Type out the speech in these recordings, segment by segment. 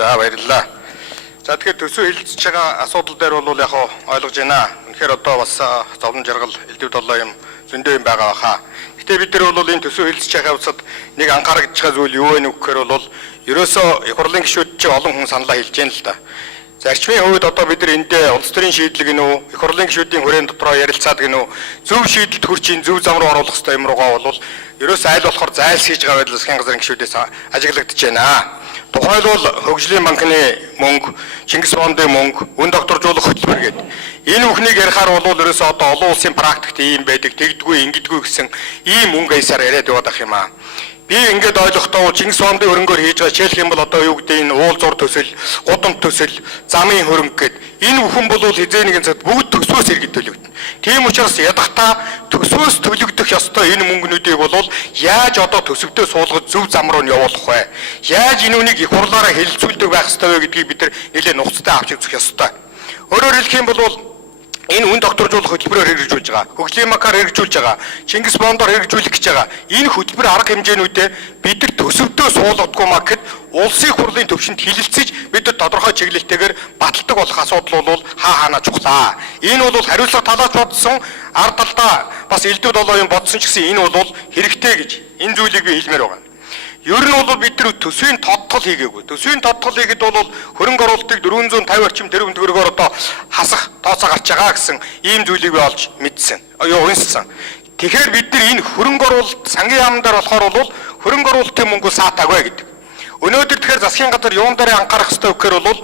За баярлалаа. За тэгэхээр төсөө хилцэж байгаа асуудал дээр бол яг ойлгож байна. Үнэхээр одоо бас зовлон жаргал элдв долоо юм зөндөө юм байгаа хаа. Гэтэ бид нар бол энэ төсөө хилцэж байгаа явцад нэг анхаарах зүйл юу вэ гэхээр бол ерөөсөө их хурлын гишүүд чи олон хүн саналаа хэлж яана л да. Зарчмын хувьд одоо бид нар эндээ улс төрийн шийдлэг гинөө их хурлын гишүүдийн хүрээнд дотроо ярилцаад гинөө зөв шийдэлд хүрчийн зөв зам руу оруулах хэрэгтэй юм руугаа бол ерөөсөө аль болохоор зайлсхийж байгаа байдал засгийн газрын гишүүдээс ажиглагдаж байна. Тухайлбал хөгжлийн банкны мөнгө, Чингис бондын мөнгө, үн докторжуулах хөтөлбөр гэдэг. Энэ бүхнийг ярихаар бол ерөөсөө одоо олон улсын практикт ийм байдаг, тэгдэггүй, ингэдэггүй гэсэн ийм мөнгө аясаар яриад яваад ах юм аа. Би ингээд ойлгохдоо Чингис бондын хөрөнгөөр хийж байгаа жишээлх юм бол одоо юу гэдэг энэ уул зур төсөл, гудамж төсөл, замын хөрөнгө гэдэг. Энэ бүхэн бол хизээ нэгэн цагт бүгд төсвөөс иргэд төлөгдөнө. Тийм учраас ядахта төсвөөс төлөгдөх ёстой энэ мөнгнүүдийг бол яаж одоо төсөвдөө суулгаж зөв зам руу нь явуулах вэ? Яаж энэ үнийг их хурлаараа хэлэлцүүлдэг байх ёстой вэ гэдгийг бид нэлээд нухацтай авч үзэх ёстой. Өөрөөр хэлэх юм бол энэ үн докторжуулах хөтөлбөрөөр хэрэгжүүлж байгаа, хөгжлийн банкаар хэрэгжүүлж байгаа, Чингис бондоор хэрэгжүүлэх гэж байгаа. Энэ хөтөлбөр арга хэмжээнүүдээ бид нар төсөвдөө суулгадаггүй маа гэхэд улсын хурлын төвшөнд хилэлцэж бид нар тодорхой чиглэлтэйгээр баталдаг болох асуудал бол хаана чухлаа. Энэ бол хариуцлага талаач бодсон, ард талдаа бас элдв долоогийн бодсон ч гэсэн энэ бол хэрэгтэй гэж энэ зүйлийг би хэлмээр байгаа. Ер нь бол бид нар төсвийн тодтол хийгээгүй. Төсвийн тодтол хийгээд бол хөрөнгө оруулалтыг 450 орчим тэрбум төгрөгөөр одоо хасах тооцоо гарч байгаа гэсэн ийм зүйлийг би олж мэдсэн. Унссан. Тэгэхээр бид нар энэ хөрөнгө оруулалт сангийн яамдаар болохоор бол хөрөнгө оруулалтын мөнгө саатаагүй гэдэг. Өнөөдөр тэгэхээр засгийн газар юун дээр анхаарах хэрэгтэй гэхээр бол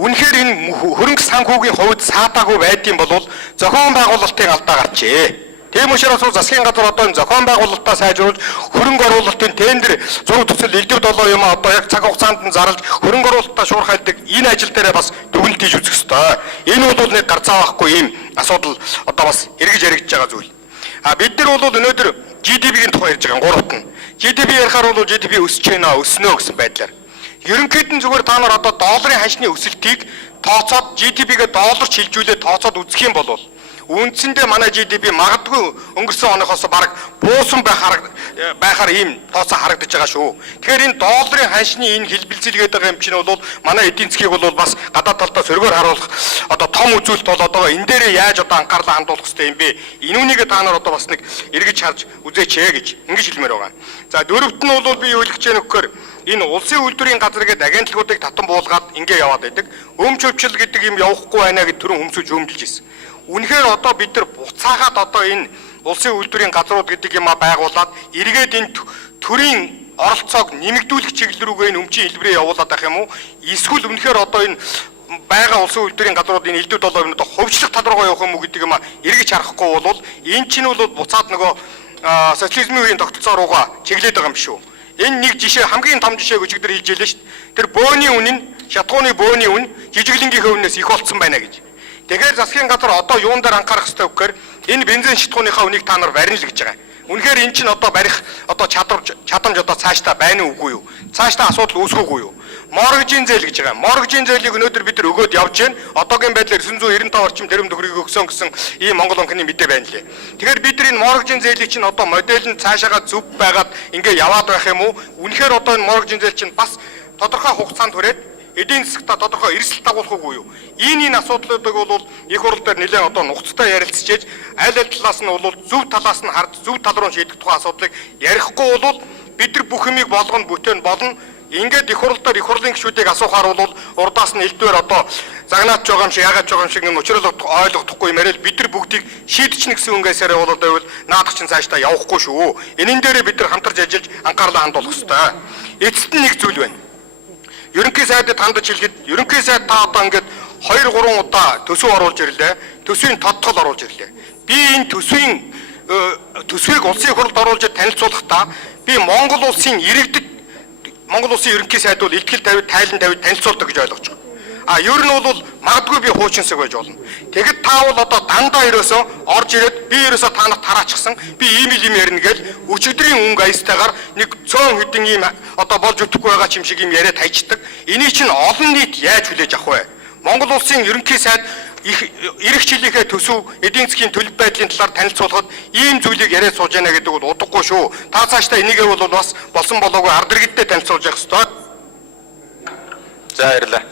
үнэхээр энэ хөрөнгө санхүүгийн хувьд саатаагүй байдсан бол зохион байгуулалтын алдаа гарчээ. Тийм учраас засгийн газар одоо энэ зохион байгуулалтаа сайжруулж хөрөнгө оруулалтын тендер зураг төсөл элдв долоо юм одоо яг цаг хугацаанд нь зарлж хөрөнгө оруулалтаа шуурхайлдаг энэ ажил дээр бас дүгнэлт хийж үзэх ёстой. Энэ бол нэг гарцаа байхгүй юм асуудал одоо бас эргэж яригдж байгаа зүйл. Бид нар бол өнөөдөр GDP-ийн тухай ярьж байгаа гуравт нь. GDP ярихаар бол GDP өсөж байна, өснө гэсэн байдлаар. Ерөнхийдөө зүгээр та нар одоо долларын ханшны өсөлтийг тооцоод GDP-гээ доллар шилжүүлээд тооцоод үзэх юм бол үндсэндээ манай GDP магадгүй өнгөрсөн оныхоос бараг буусан байхаар ийм тооцоо харагдаж байгаа шүү. Тэгэхээр энэ долларын ханшны энэ хэлбэлцэлгээд байгаа юм чинь бол манай эдийн засгийг бол бас гадаад талдаа сөргөөр харуулах одоо том үзүүлэлт бол одоо энэ дээрээ яаж одоо анхаарлаа хандуулах хэрэгтэй юм бэ? Энэ үнийг та нар одоо бас нэг эргэж харж үзээч гэж ингэж хэлмээр байгаа. За дөрөвт нь бол би юу хэлэх гэж нөхөр энэ улсын үйлдвэрийн газар гэдэг агентлагуудыг татан буулгаад ингэ яваад байдаг. Өмч өвчл гэдэг юм явахгүй байна гэд түрүүн хөмсөж өмдөлж ирсэн. Үнэхээр одоо бид нар буцаагаад одоо энэ улсын үйлдвэрийн газрууд гэдэг юм байгуулад эргээд энэ төрийн оролцоог нэмэгдүүлэх чиглэл рүүгээ энэ өмчийн хэлбэрээ явуулаад байх юм уу? Эсвэл үнэхээр одоо энэ байгаа улсын үйлдвэрийн газруудын элдв долоо одоо хувьчлах тал руугаа явах юм уу гэдэг юм эргэж харахгүй бол энэ чинь бол буцаад нөгөө социализмын үеийн тогтолцоо руугаа чиглээд байгаа юм шүү. Энэ нэг жишээ хамгийн том жишээ өчигдөр хэлж ялээ шүү дээ. Тэр бөөний үн нь шатгууны бөөний үн жижиглэнгийн өвнөөс их болцсон байна гэж. Тэгэхээр засгийн газар одоо юун дээр анхаарах хэрэгтэй гэхээр энэ бензин шатгууныхаа үнийг та нар барина л гэж байгаа. Үнэхээр эн чинь одоо барих одоо чадамж одоо цаашдаа байна уугүй юу? Цаашдаа асуудал үүсэхгүй юу? Моргжийн зээл гэж байгаа. Моргжийн зээлийг өнөөдөр бид нар өгөөд явж байна. Одоогийн байдлаар 995 орчим тэрбум төгрөгийг өгсөн гэсэн ийм Монгол банкны мэдээ байна лээ. Тэгэхээр бид нар энэ моргжийн зээлийг чинь одоо модель нь цаашаага зөв байгаад ингээ яваад байх юм уу? Үнэхээр одоо энэ моргжийн зээл чинь бас тодорхой хугацаанд хүрээд эдийн засгта тодорхой эрсдэл дагуулах уу юу? Энэ асуудлуудыг бол их хурл дээр нэлээд одоо нухацтай ярилцчихэж аль талаас нь бол зөв талаас нь харж зөв тал руу шийдэх тухай асуудлыг ярихгүй бол бид нар бүх юмыг болгоно бүтээн болно. Ингээд их хурл дээр их хурлын гишүүдийг асуухаар бол урдаас нь элдвэр одоо загнаач байгаа юм шиг яагаад байгаа юм шиг нэг учрал ойлгохгүй юм яриад бид нар бүгдийг шийдчихнэ гэсэн үгээсээрээ бол байвал наадах чинь цаашдаа явахгүй шүү. Энэн дээрээ бид нар хамтарч ажиллаж анхаарлаа хандуулах ёстой. Эцэст нь нэг зүйл байна. Ерөнхий сайдад хандаж хэлгээд ерөнхий сайд та одоо ингээд 2-3 удаа төсөв оруулж ирлээ. Төсвийн тодтол оруулж ирлээ. Би энэ төсвийг улсын хурлд оруулж танилцуулахдаа би Монгол улсын иргэдэд Монгол улсын ерөнхий сайд бол илтгэл тавьд тайлан тавьд танилцуулдаг гэж ойлгож байгаа. Ер нь бол магадгүй би хуучинсаг байж болно. Тэгэхэд та бол одоо дандаа ерөөсөө орж ирээд би ерөөсөө та нарт тараачихсан. Би ийм юм ярина гэл өчигдрийн өнгө аястайгаар нэг цөөн хэдэн ийм одоо болж өгөхгүй байгаа юм шиг юм яриад хайчдаг. Энийг чинь олон нийт яаж хүлээж авах вэ? Монгол улсын ерөнхий сайд ирэх жилийнхээ төсөв эдийн засгийн төлөв байдлын талаар танилцуулахад ийм зүйлийг яриад сууж яана гэдэг бол удахгүй шүү. Та цаашдаа энийгээ бол бас болсон болоогүй ард иргэдтэй танилцуулж явах ёстой. За баярлалаа.